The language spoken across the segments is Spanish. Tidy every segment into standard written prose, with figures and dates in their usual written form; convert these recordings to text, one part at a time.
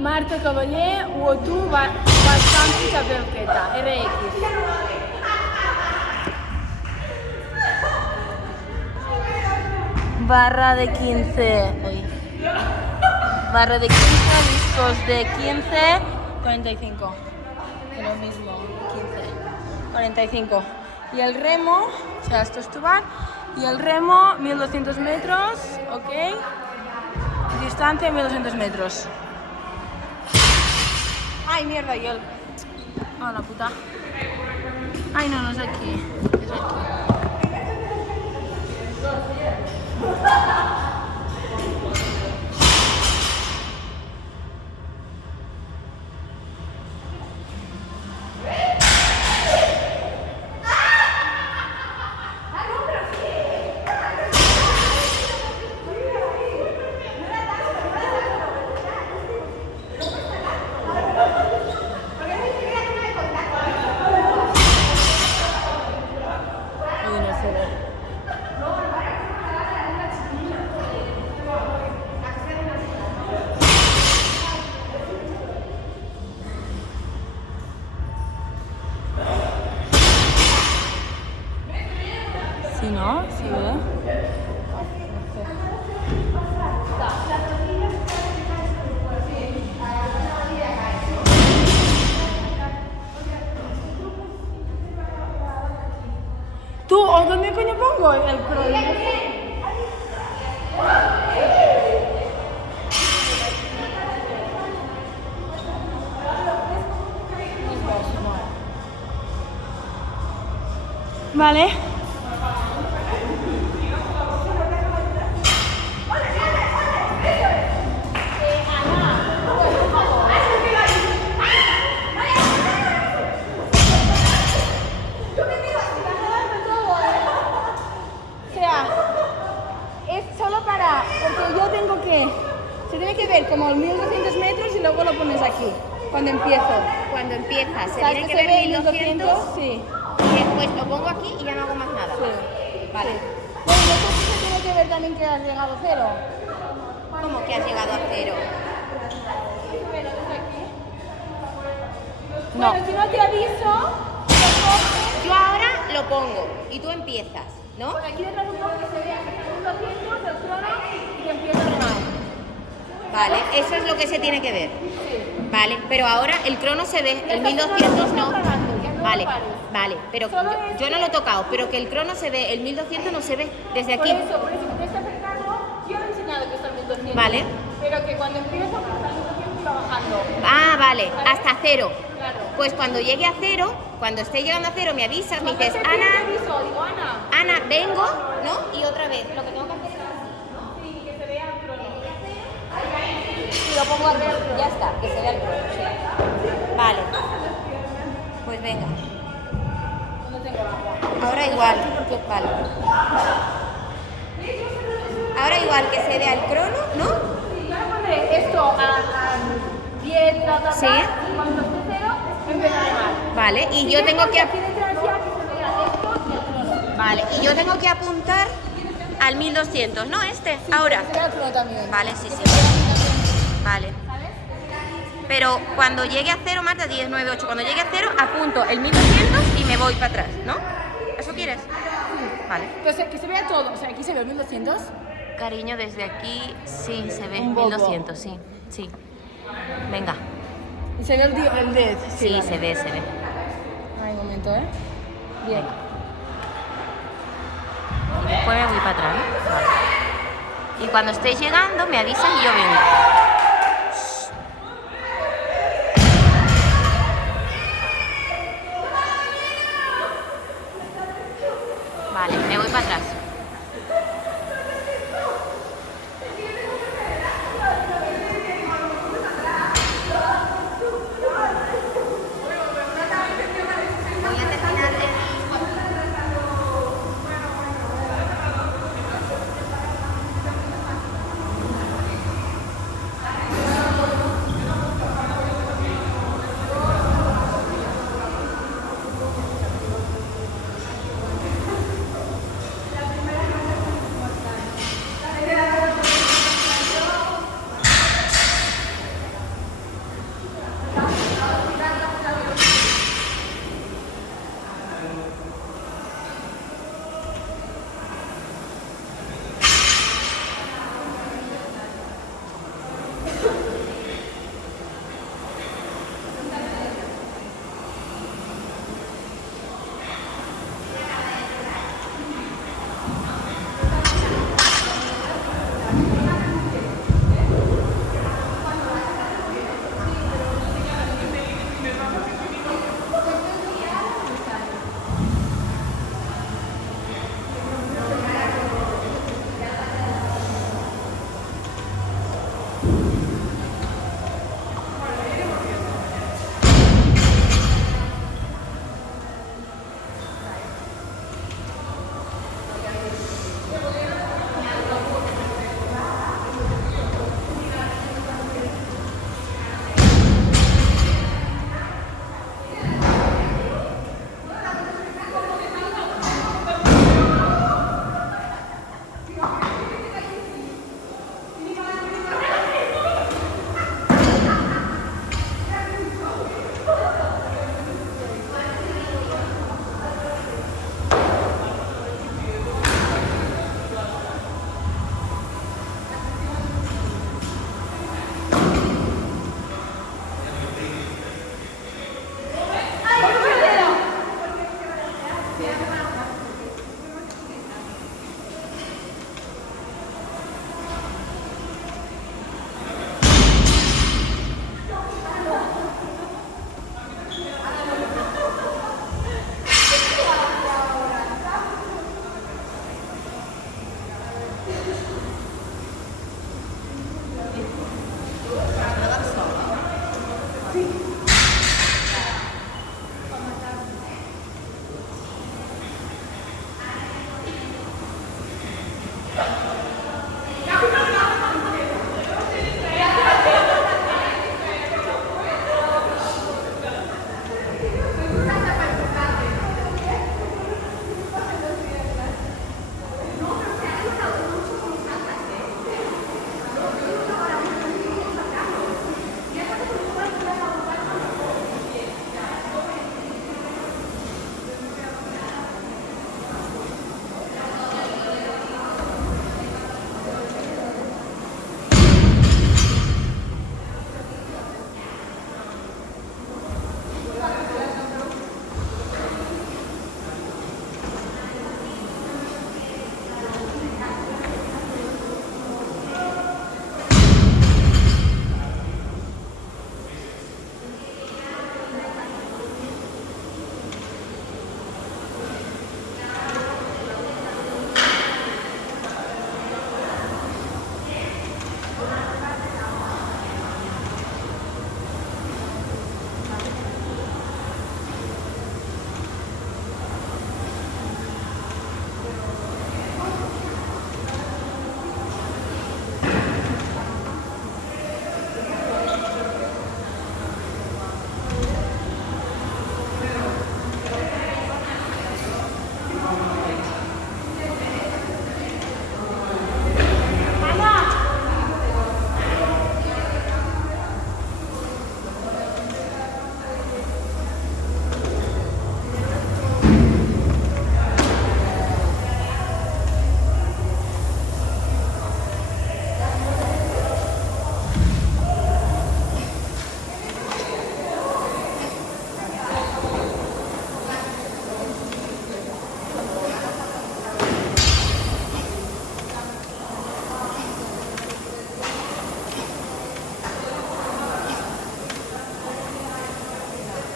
Marta Cavaller o tu bastante Chapelqueta, RX. Barra de 15. Uy. Barra de 15, discos de 15, 45. Lo mismo, 15, 45. Y el remo, o sea, esto es tu bar. Y el remo, 1200 metros, ok. Distancia, 1200 metros. Ay, mierda, y el... Ah, la puta. Ay, no, no es aquí. Es aquí. Si no, si ve. ¿Tú o dónde coño pongo el crono? Vale. Se tiene que ver como 1200 metros y luego lo pones aquí, cuando empiezo. Cuando empiezas, se ¿Sabes tiene que que se ver ve 1200? Sí. Y después lo pongo aquí y ya no hago más nada. Sí. Vale. Bueno, no sé si se tiene que ver también que has llegado a cero. ¿Cómo que has llegado a cero? No. Bueno, si no te aviso, lo coges. Yo ahora lo pongo y tú empiezas, ¿no? Por aquí detrás un poco que se vea que está 1200, el crono y que empieza a remar. Vale, eso es lo que se tiene que ver. Sí. Vale, pero ahora el crono se ve, el 1200 no. Vale, vale, pero yo no lo he tocado, pero que el crono se ve, el 1200 no se ve desde aquí. Por eso, que te está acercando, yo he enseñado que está el 1200. Vale. Pero que cuando empiezo, pues está el 1200 y va bajando. Ah, vale, hasta cero. Claro. Pues cuando llegue a cero, cuando esté llegando a cero, me avisas, me dices, Ana, Ana, digo, Ana, vengo, ¿no? Y otra vez, lo que tengo que hacer es sí, que se vea el crono. y lo pongo arriba, ya está, que se vea el crono. Sí. Vale. Pues venga. No tengo agua. Ahora igual, vale. Ahora igual que se vea el crono, ¿no? Sí, ahora pondré esto a 10, Sí. y cuando esté cero, empezar a remar. Vale, y yo tengo que... Aquí detrás ya que se vea esto y el crono. Vale, y yo tengo que apuntar al 1200, ¿no? Este, ahora. Que se vea el crono también. Vale, sí, Que sí. se vea aquí también, Vale. ¿sabes? Pero cuando llegue a cero, Marta, 10, 9, 8, cuando llegue a cero, apunto el 1200 y me voy para atrás, ¿no? ¿Eso quieres? Vale. Entonces, que se vea todo. O sea, aquí se ve el 1200. Cariño, desde aquí sí se ve Un poco. 1200, sí, sí. Venga. Y se ve el 10. Sí, vale. se ve, se ve. Ay, un momento, ¿eh? Bien. Y después me voy para atrás, ¿no? Vale. Y cuando estéis llegando, me avisas y yo vengo. Vale, me voy para atrás. Voy a terminar el...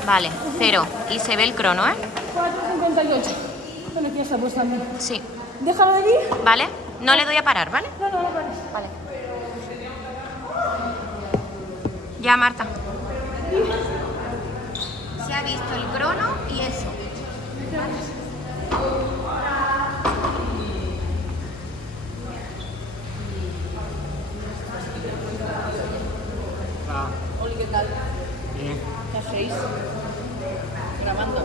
Vale, 0. Y se ve el crono, ¿eh? 4:58. Bueno, aquí está puesta también. Sí. Déjalo de allí. ¿Vale? No le doy a parar, ¿vale? No pares. Vale. Ya, Marta. Se ha visto el crono y eso. Oli, ¿qué tal? Bien, ¿Qué hacéis? Grabando.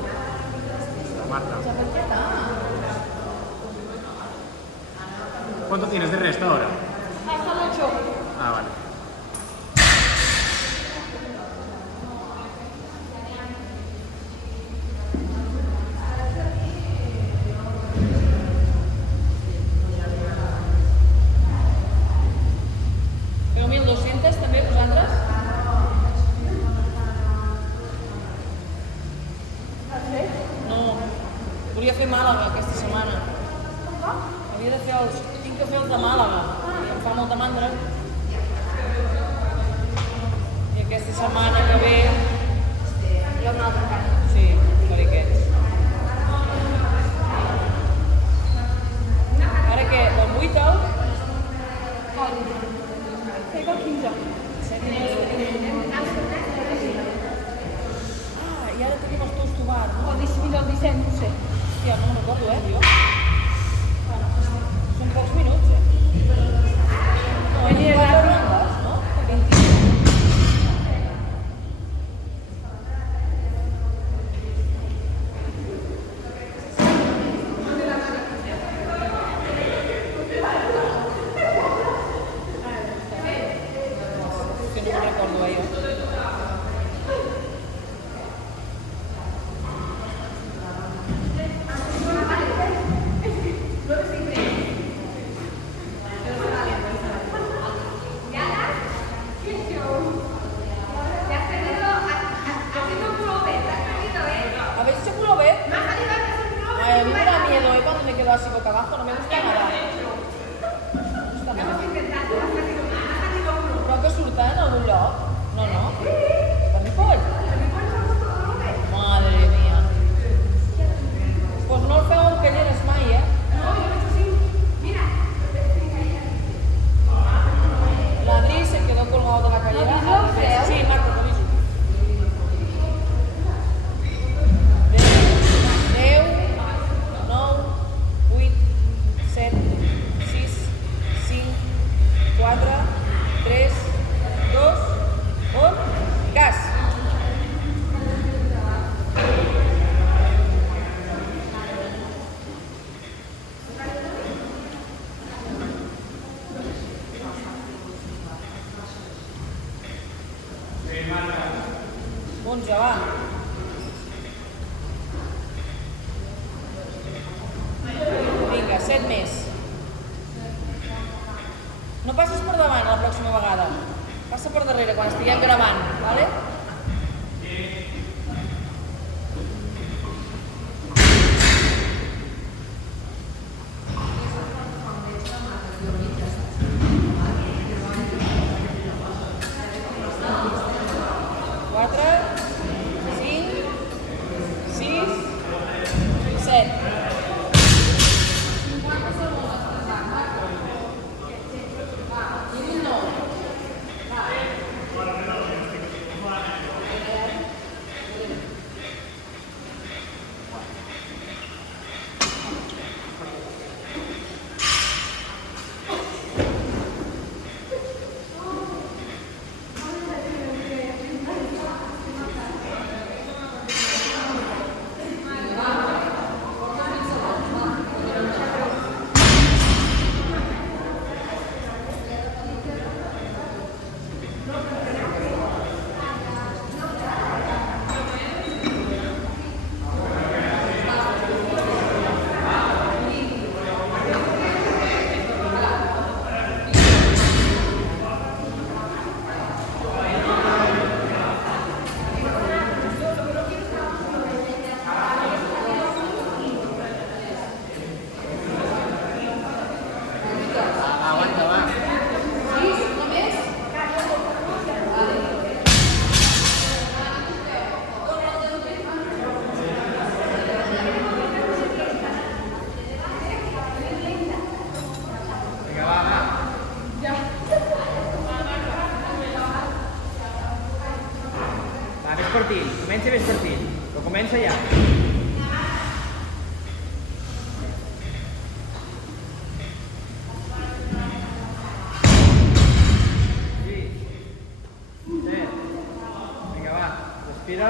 Marta. ¿Cuánto tienes de resto ahora? Hasta el 8. Ah, vale. Però 1.200 també vosaltres? No, volia fer Màlaga aquesta setmana. Havia de fer els... Tinc que fer els de Màlaga. I em fa molta mandra. I aquesta setmana que ve... Hi ha un altre cas. Sí, per aquests. Ara què? Del 8 al... Crec el 15. Ah, i ara tenim els teus tubars, no? El 18 al 17, no ho sé. Hòstia, no me'n recordo, jo. Bueno, són pocs minuts, No, hi ha 4 rondes, no? 25. Que no me'n recordo, jo. ¿Habéis hecho pullover? Ay, a mí me da miedo, cuando me quedo así boca abajo, no me gusta nada. No me gusta nada. Però que surten en algun lloc? No. Per Ripoll? Madre mía. Pues no el feu amb calleres mai, L'Adri se quedó colgado de la callera. Sí, Marta, t'aviso. 10, 9, 8, 7, 6, 5, 4, 3, 2, 1, gas. Bon, ja va. Vinga, 7 més. No passis per davant la pròxima vegada. Passa per darrere quan estiguem gravant, vale? Quatre, 5, 6, 7. partint. Comença i ves partint. Però comença ja. Vinga, va. Respira.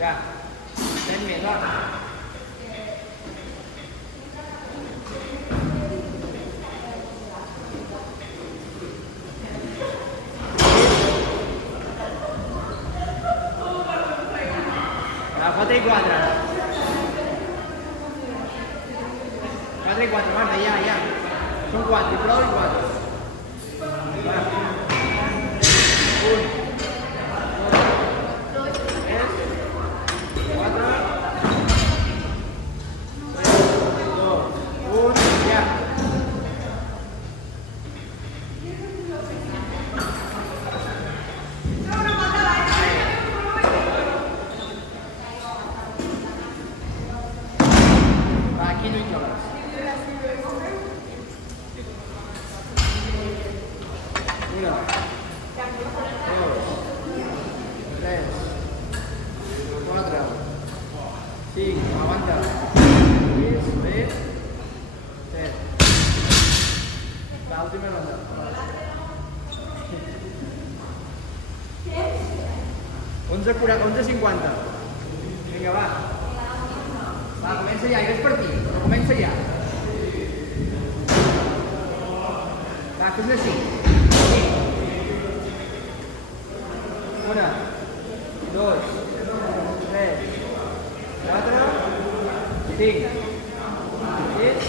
Ja. 10 més, va. Va, 4 i 4. 4 i 4, Marta, ja. Són 4, i prou i 4. Va. 1, 2, 3, 4, 2, 1, ja. Va, aquí no hi joves. 1, 2, 3, 4, 5, aguanta. 6, 7, 7. L'última ronda. 11:50. Vinga, va. Va, comença ja, i ves per ti. Però comença ja. Va, fes-ne 5. 1, 2, 3, 4, 5, 6,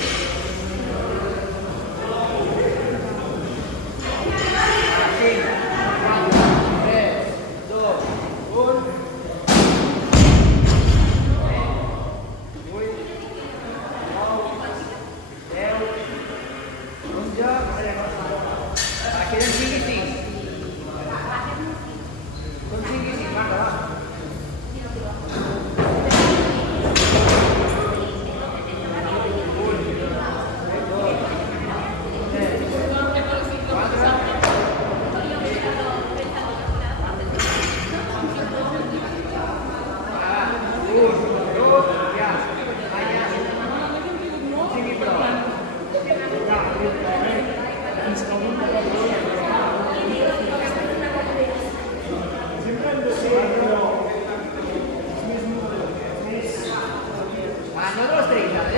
3, 2, 1. 8, 9, 10, 11. Va, queden 5 i 5. Són 5 i 5, Marta, va. No te los 30, ¿eh?